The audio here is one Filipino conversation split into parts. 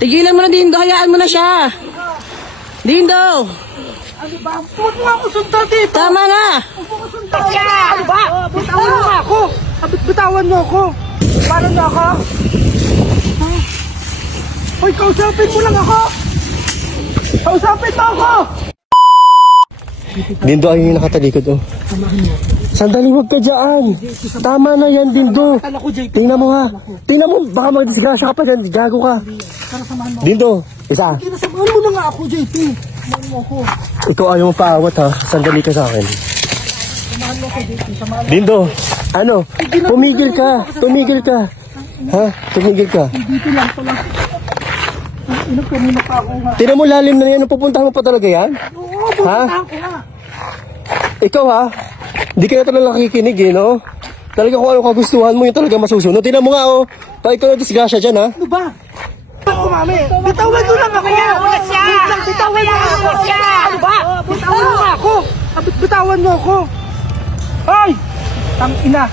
Tigilan mo na, Dindo. Hayaan mo na siya. Dindo. Ano ba? Huwag mo ako sundan dito. Tama na. Huwag mo ako sundan. Ano ba? Bitawan mo ako. Bitawan mo ako. Paano na ako? Hoy, kausapin mo lang ako. Kausapin mo ako. Dindo, ayun yung nakatalikod, oh. Sandali, huwag ka dyan. Tama na yan, Dindo. Tingnan mo ha. Tingnan mo, baka mag-disgrasya ka pa dyan. Gago ka. Dindo, isa. Kinasamahan mo na nga ako, JP. Samahan mo ako. Ikaw ayaw mo paawat ha. Sandali ka sa akin. Samahan mo ako, JP. Dindo, ano? Tumigil ka. Tumigil ka. Ha? Tumigil ka. Dito lang ito lang. Kanina pa ako nga. Tingnan mo lalim na yan. Pupuntahan mo pa talaga yan? Oo, pupuntahan ko nga. Ikaw ha? Hindi ka na talaga nakikinig eh, no? Talaga kung ano kagustuhan mo, yun talaga masusunod. Tingnan mo nga, oh. Pa ikaw na disgrasya dyan, ha? Ano ba? Ako, mami. Bitawan mo lang ako. Bitawan mo ako. Ano ba? Bitawan mo ako. Bitawan mo ako. Hoy! Tang ina.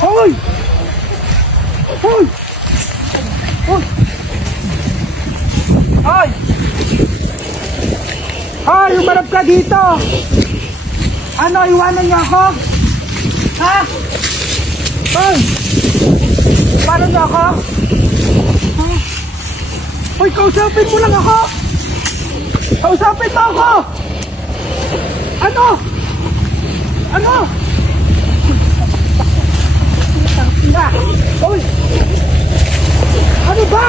Hoy! Hoy! Hoy! Hoy! Hoy! Umarap ka dito! Ano? Iwanan niyo ako? Ha? Hoy! Paano niyo ako? Ha? Hoy! Kausapin mo lang ako! Kausapin mo ako! Ano? Ano? Hoy! Ano ba?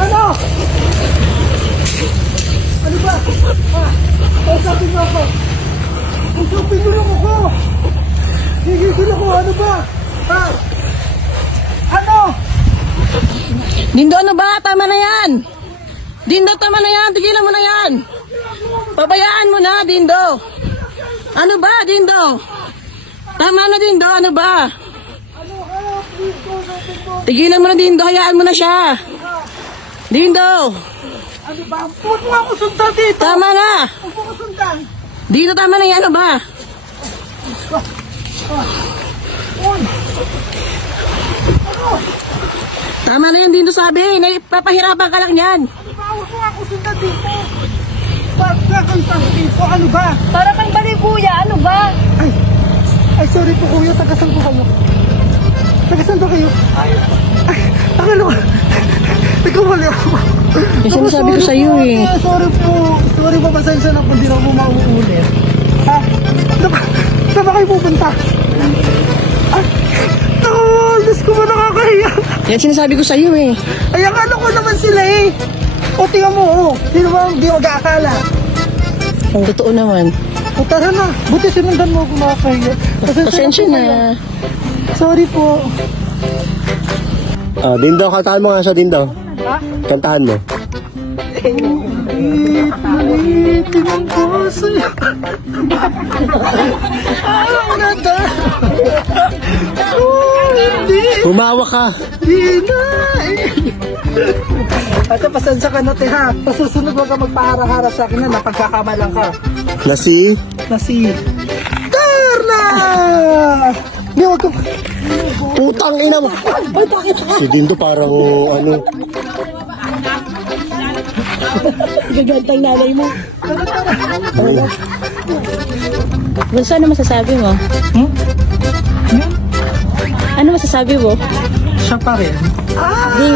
Ano? Ano ba? Ha? Kausapin mo ako. Kausapin mo lang ako. Gigigil ako. Ano ba? Ha? Ano? Dindo, ano ba? Tama na yan. Dindo, tama na yan. Tigilan mo na yan. Pabayaan mo na, Dindo. Ano ba, Dindo? Tama na, Dindo. Ano ba? Tigilan mo na, Dindo. Hayaan mo na siya. Dindo. Ano ba? Huwag mo ako sundan dito. Tama na. Huwag mo ako sundan. Dindo, tama na yan. Ano ba? Hoy! Tama na yan, Dindo, sabi. Papahirapan ka lang yan. Ano ba? Huwag mo ako sundan dito. Huwag ka kang sundan dito. Ano ba? Para kang bali, kuya. Ano ba? Ay, sorry po kuya. Tagasan po kayo. Tagasan po kayo. Ay, akala ko. Nagkamali ako. Yung sinasabi ko sa'yo eh. Sorry po. Sorry po, pasensya na po. Hindi na po mauulit. Ha? Saan ba kayo pupunta? Ay, naku, Diyos ko ba nakakahiya? Yan sinasabi ko sa'yo eh. Ay, akala ko naman sila eh. O, tingnan mo, oh. Sino ba hindi mag-aakala? Totoo naman. O, tara na. Buti sinundan mo ako nakakahiya. Pasensya na. Sorry po. Dindo, kantahan mo nga siya, Dindo. Ha? Kantahan mo. Ulitin ang puso. Ang ganda. Humawa ka. Di na. Ate, pasensya ka na, te, ha? Pasusunod mo ka magpahara-hara sa akin na napagkakamalang ka. Nasi? Darna! Di, wag ka. Putang ina mo. Ay, bakit? Si Dindo parang ano. Gagantang nanay mo. Gusto, ano masasabi mo? Ano masasabi mo? Siya pa rin. Di,